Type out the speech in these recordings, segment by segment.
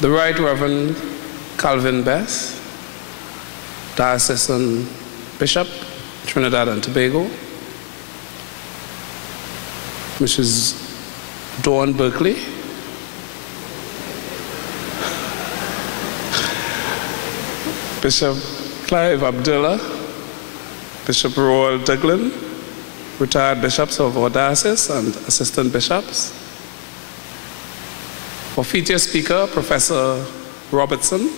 the Right Reverend Calvin Bess, Diocesan Bishop, Trinidad and Tobago, Mrs. Dawn Berkley, Bishop Clive Abdullah, Bishop Royal Duglin, retired bishops of our diocese and assistant bishops, our feature speaker, Professor Robertson,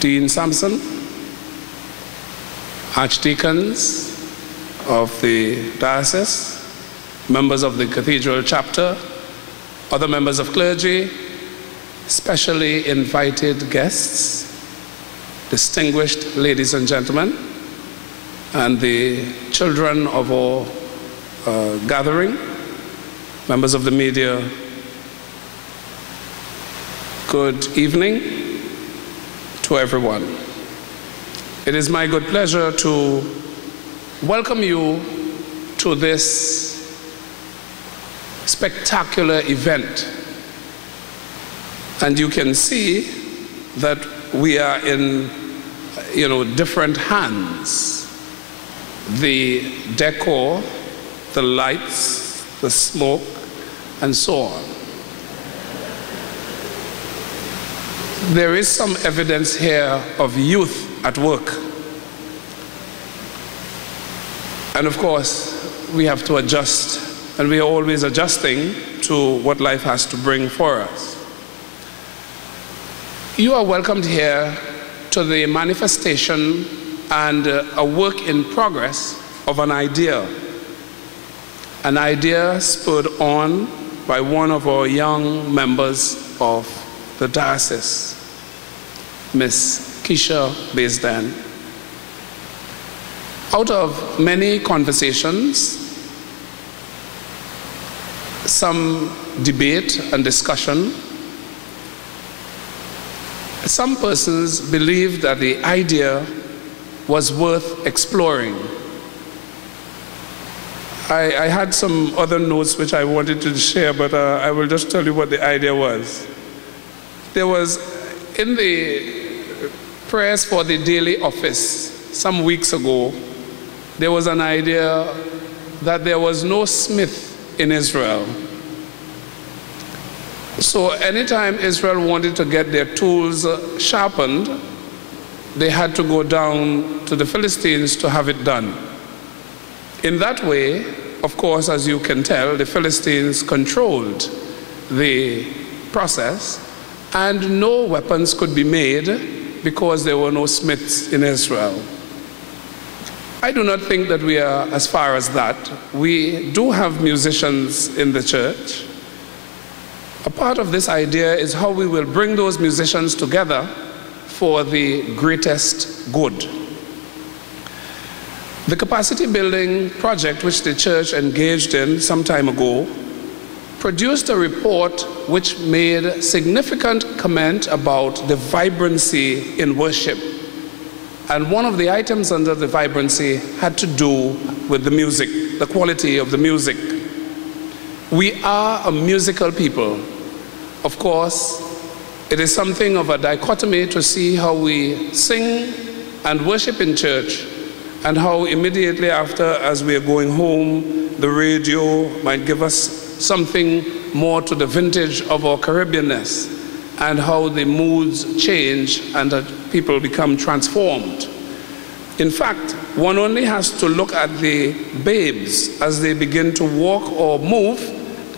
Dean Sampson, archdeacons of the diocese, members of the cathedral chapter, other members of clergy, specially invited guests, distinguished ladies and gentlemen, and the children of our gathering, members of the media, good evening to everyone. It is my good pleasure to welcome you to this spectacular event. And you can see that we are in, different hands. The decor, the lights, the smoke, and so on. There is some evidence here of youth at work. And of course, we have to adjust, and we are always adjusting to what life has to bring for us. You are welcomed here to the manifestation and a work in progress of an idea spurred on by one of our young members of the diocese, Miss Keisha Baisden. Out of many conversations, some debate and discussion, some persons believed that the idea was worth exploring. I had some other notes which I wanted to share, but I will just tell you what the idea was. There was, in the prayers for the daily office some weeks ago, there was an idea that there was no smith in Israel. So anytime Israel wanted to get their tools sharpened, they had to go down to the Philistines to have it done. In that way, of course, as you can tell, the Philistines controlled the process, and no weapons could be made because there were no smiths in Israel. I do not think that we are as far as that. We do have musicians in the church. A part of this idea is how we will bring those musicians together for the greatest good. The capacity building project which the church engaged in some time ago produced a report which made significant comment about the vibrancy in worship. And one of the items under the vibrancy had to do with the music, the quality of the music. We are a musical people. Of course, it is something of a dichotomy to see how we sing and worship in church, and how immediately after, as we are going home, the radio might give us something more to the vintage of our Caribbeanness, and how the moods change and that people become transformed. In fact, one only has to look at the babes as they begin to walk or move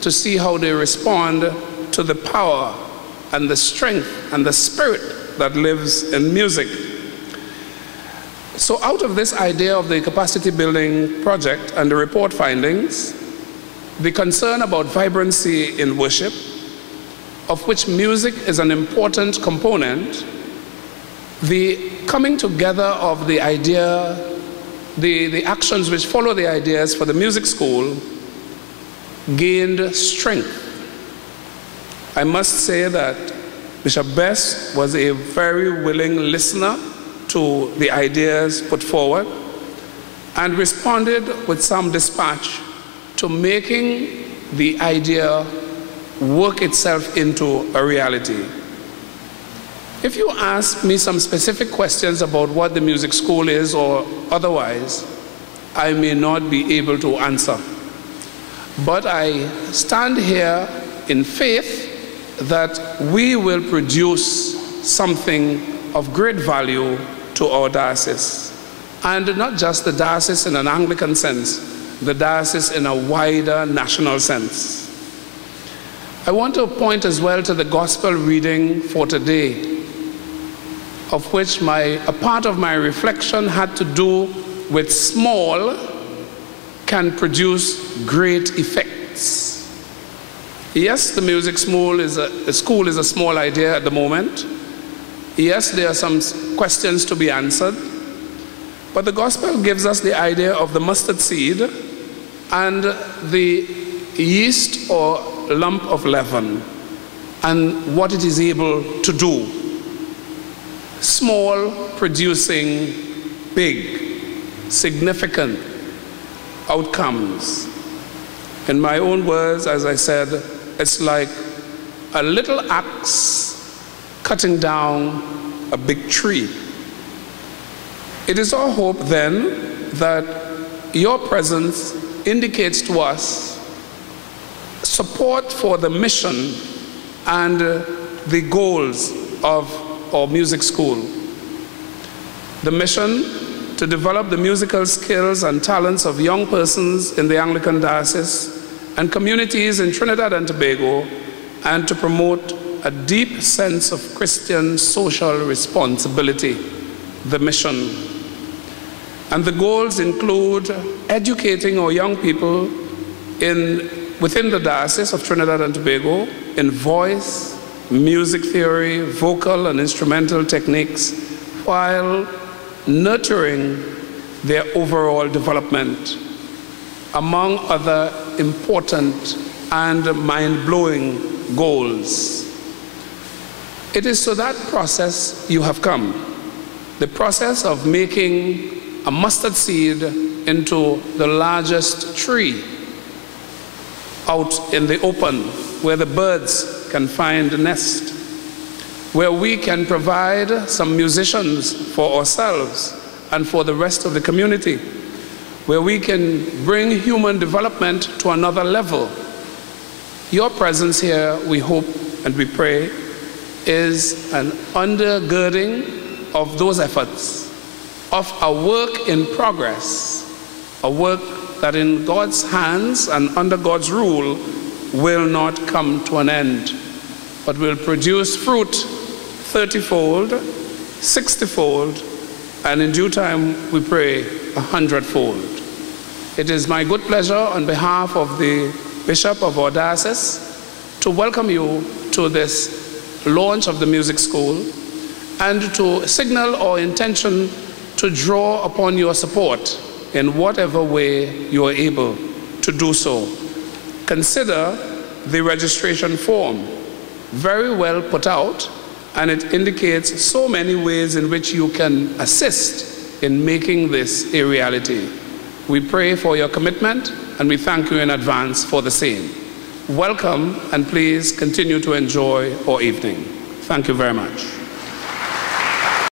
to see how they respond to the power and the strength and the spirit that lives in music. So out of this idea of the capacity building project and the report findings, the concern about vibrancy in worship, of which music is an important component, the coming together of the idea, the actions which follow the ideas for the music school gained strength. I must say that Bishop Bess was a very willing listener to the ideas put forward and responded with some dispatch to making the idea work itself into a reality. If you ask me some specific questions about what the music school is or otherwise, I may not be able to answer. But I stand here in faith that we will produce something of great value to our diocese. And not just the diocese in an Anglican sense, the diocese in a wider national sense. I want to point as well to the gospel reading for today, of which a part of my reflection had to do with small can produce great effects. Yes, the music school is a small idea at the moment. Yes, there are some questions to be answered. But the gospel gives us the idea of the mustard seed and the yeast or lump of leaven and what it is able to do. Small producing big, significant outcomes. In my own words, as I said, it's like a little axe cutting down a big tree. It is our hope then that your presence indicates to us support for the mission and the goals of our music school. The mission to develop the musical skills and talents of young persons in the Anglican diocese and communities in Trinidad and Tobago, and to promote a deep sense of Christian social responsibility, the mission. And the goals include educating our young people within the Diocese of Trinidad and Tobago in voice, music theory, vocal and instrumental techniques, while nurturing their overall development, among other important and mind-blowing goals. It is to that process you have come, the process of making a mustard seed into the largest tree out in the open, where the birds can find a nest, where we can provide some musicians for ourselves and for the rest of the community, where we can bring human development to another level. Your presence here, we hope and we pray, is an undergirding of those efforts, of a work in progress, a work that in God's hands and under God's rule will not come to an end, but will produce fruit 30-fold, 60-fold, and in due time, we pray, 100-fold. It is my good pleasure on behalf of the Bishop of our diocese to welcome you to this launch of the music school and to signal our intention to draw upon your support in whatever way you are able to do so. Consider the registration form, very well put out, and it indicates so many ways in which you can assist in making this a reality. We pray for your commitment, and we thank you in advance for the same. Welcome, and please continue to enjoy our evening. Thank you very much.